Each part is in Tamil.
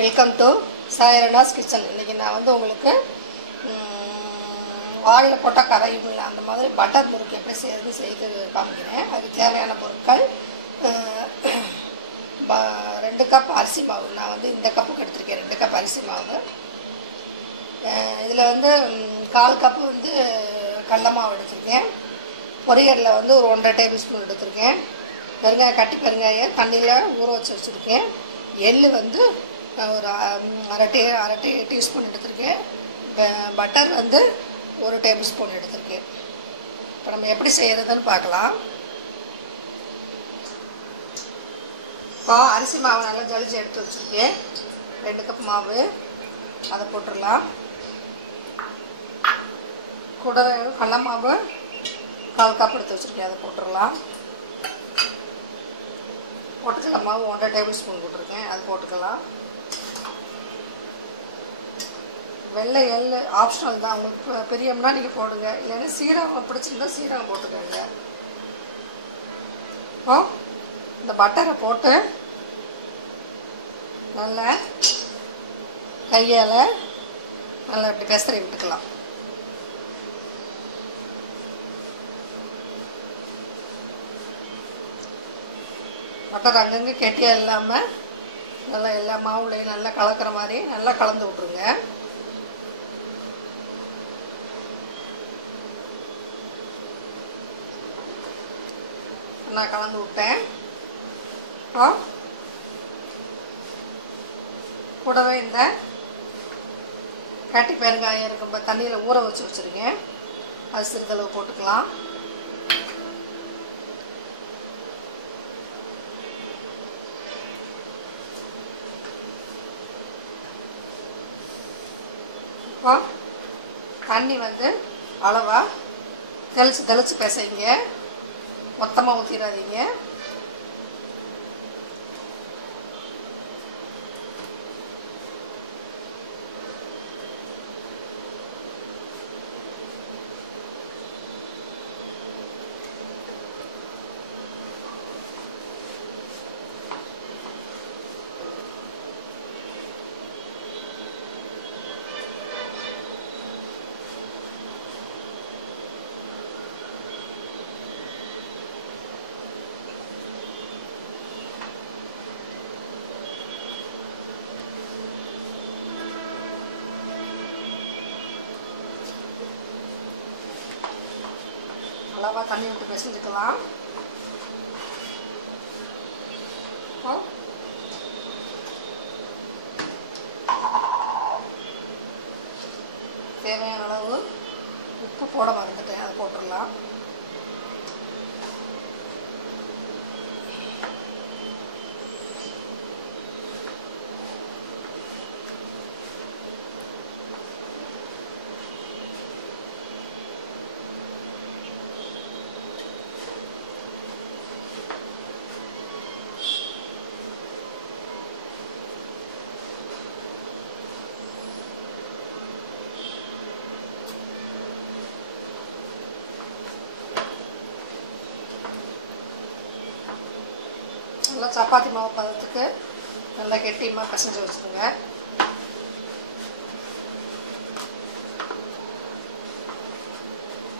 Welcome to சாயரனாஸ் kitchen. இன்றைக்கி நான் வந்து உங்களுக்கு வாழையில் போட்டால் கரையும் இல்லை அந்த மாதிரி பட்டர் முறுக்கு எப்படி செய்து காமிக்கிறேன். அதுக்கு தேவையான பொருட்கள் 2 கப் அரிசி மாவு. நான் வந்து இந்த கப்புக்கு எடுத்துருக்கேன் 2 கப் அரிசி மாவு. இதில் வந்து 1/4 கப்பு வந்து கடலை மாவு எடுத்துருக்கேன். பொரியலில் வந்து ஒரு 1.5 டேபிள் ஸ்பூன் எடுத்துருக்கேன். கட்டி பெருங்காயம் தண்ணியில் ஊற வச்சுருக்கேன். எள் வந்து ஒரு அரை டீஸ்பூன் எடுத்துருக்கேன். பட்டர் வந்து 1 டேபிள் ஸ்பூன் எடுத்துருக்கேன். இப்போ நம்ம எப்படி செய்கிறதுன்னு பார்க்கலாம். இப்போ அரிசி மாவு நல்லா ஜலிச்சு எடுத்து வச்சுருக்கேன். 2 கப் மாவு அதை போட்டுடலாம். கூட கடலை மாவு 1/4 கப் எடுத்து வச்சுருக்கேன், அதை போட்டுடலாம். பொட்டுக்கடலை மாவு 1.5 டேபிள் ஸ்பூன் போட்டிருக்கேன், அது போட்டுக்கலாம். வெள்ளை எள் ஆப்ஷனல் தான், உங்களுக்கு பெரியம்னா நீங்கள் போடுங்க, இல்லைன்னா சீரகம் பிடிச்சிருந்தா சீரகம் போட்டுக்கோங்க. இப்போ இந்த பட்டரை போட்டு நல்லா கையால் நல்லா இப்படி பெசரி விட்டுக்கலாம். பட்டர் அங்கங்கே கெட்டியாக இல்லாமல் நல்லா எல்லா மாவுலையும் நல்லா கலக்கிற மாதிரி நல்லா கலந்து விட்ருங்க. நான் கலந்து விட்டேன். கூடவே இந்த கட்டி பெருங்காயம் இருக்கும் தண்ணியில் ஊற வச்சுருக்கேன், அது சிறிதளவு போட்டுக்கலாம். இப்போ தண்ணி வந்து அளவாக தெளித்து பிசைங்க, மொத்தமாக ஊற்றிடாதீங்க. அளவாக தண்ணி விட்டு பிசைஞ்சுக்கலாம். தேவையான அளவு உப்பு போட மறந்துட்டேன், அதை போட்டுடலாம். நல்லா சப்பாத்தி மாவு பதத்துக்கு நல்லா கெட்டியமாக பிசைஞ்சு வச்சுருங்க.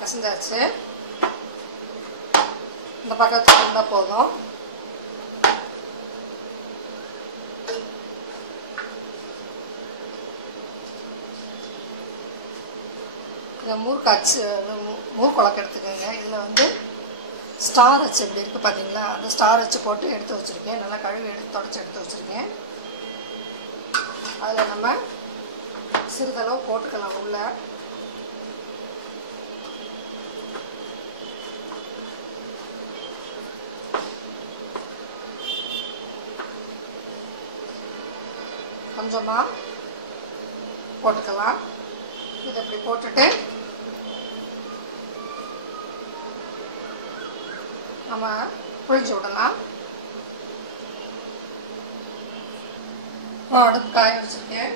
பிசைஞ்சாச்சு, இந்த பக்கத்துக்கு இருந்தால் போதும். இந்த மூர்க்குழக்கு எடுத்துக்கோங்க. இதில் வந்து ஸ்டார் அச்சு இப்படி இருக்குது பார்த்தீங்களா, அந்த ஸ்டார் அச்சு போட்டு எடுத்து வச்சுருக்கேன். நல்லா கழுவி தொடச்சி எடுத்து வச்சுருக்கேன். அதில் நம்ம சிறிதளவு போட்டுக்கலாம். உள்ள கொஞ்சமாக போட்டுக்கலாம். இதை இப்படி போட்டுட்டு நம்ம புழிஞ்சு விடலாம். அடுப்பு காய வச்சுருக்கேன்.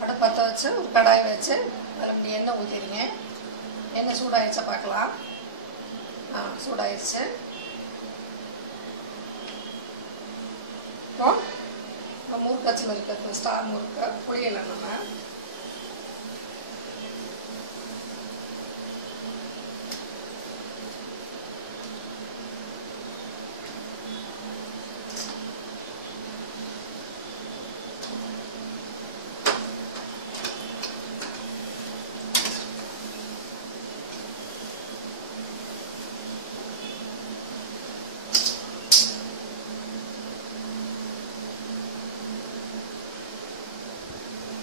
அடுப்பு பற்ற வச்சு ஒரு கடாயை வச்சு அதில் இப்படி எண்ணெய் ஊற்றிடுங்க. எண்ணெய் சூடாகிடுச்சா பார்க்கலாம். சூடாகிடுச்சு. இப்போ முறுக்கச்சில் இருக்கிறது ஸ்டார் முறுக்க புளியலை நம்ம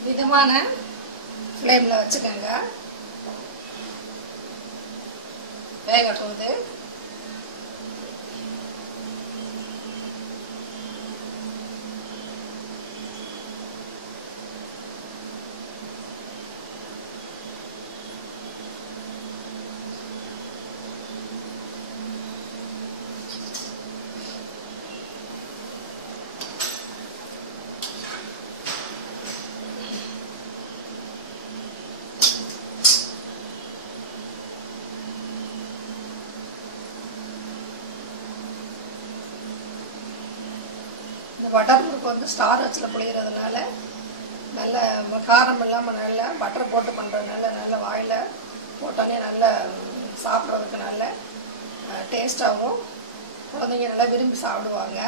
மிதமான ஃப்ளேமில் வச்சுக்கோங்க. வேகட்டும். இது பட்டர் முறுக்கு வந்து ஸ்டார் வச்சில் புளிகிறதுனால நல்ல காரம் இல்லாமல் நல்ல பட்டர் போட்டு பண்ணுறதுனால நல்ல வாயில் போட்டோன்னே நல்ல சாப்பிட்றதுக்கு நல்ல டேஸ்ட்டாகவும் குழந்தைங்க நல்லா விரும்பி சாப்பிடுவாங்க.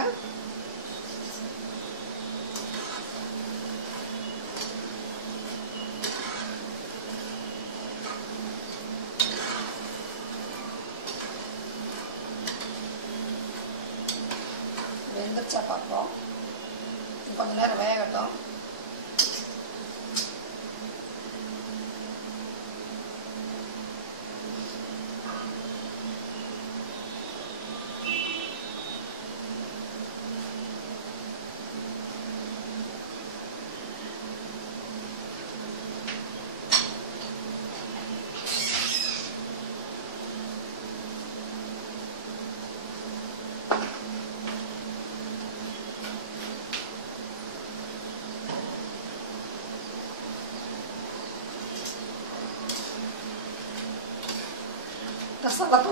வெந்துருச்சா பார்ப்போம். கொஞ்ச நேரம் வேகட்டும்.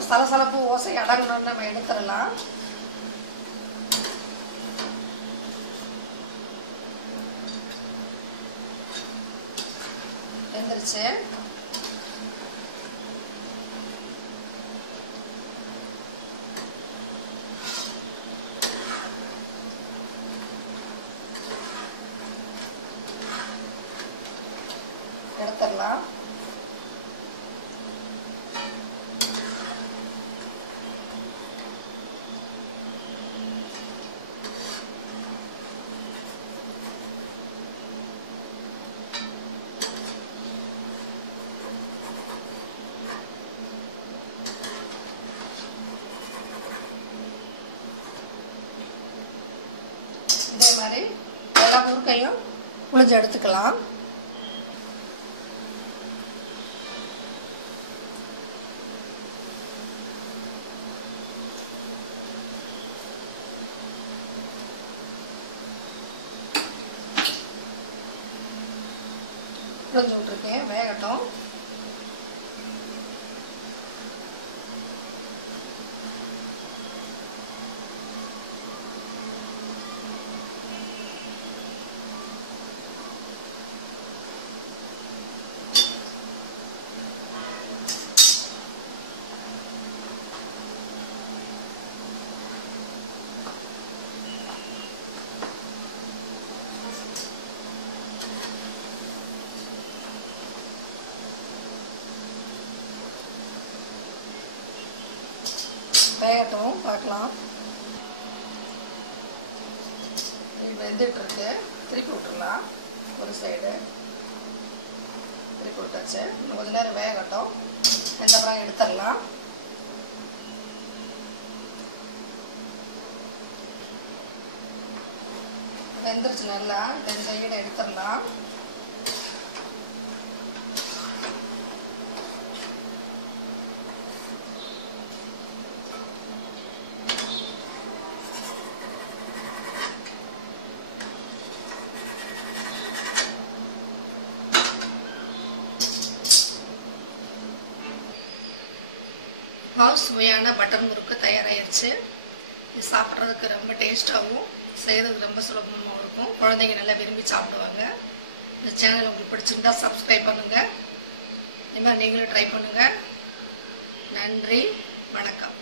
சலசலப்பு ஓசை அடங்கணும்னு நம்ம எடுத்துடலாம். வெந்துருச்சு. எடுத்துடலாம். இதே மாதிரி எல்லா முறுக்கையும் புளிஞ்சு எடுத்துக்கலாம். புளிஞ்சு விட்டுருக்கேன். வேகட்டும். வேகட்டும். பார்க்கலாம். இது வெந்துட்டுருக்கு. திருப்பி விட்டுடலாம். ஒரு சைடு திருப்பி விட்டாச்சு. இன்னும் கொஞ்சம் நேரம் வேகட்டும். அதுக்கப்புறம் எடுத்துடலாம். வெந்துருச்சு நல்லா. இந்த சைடு எடுத்துடலாம். சுவையான பட்டர் முறுக்கு தயாராகிடுச்சு. இது சாப்பிட்றதுக்கு ரொம்ப டேஸ்ட்டாகவும் செய்கிறது ரொம்ப சுலபமாக இருக்கும். குழந்தைங்க நல்லா விரும்பி சாப்பிடுவாங்க. இந்த சேனல் உங்களுக்கு பிடிச்சிருந்தா சப்ஸ்கிரைப் பண்ணுங்கள். இந்த மாதிரி நீங்களும் ட்ரை பண்ணுங்கள். நன்றி, வணக்கம்.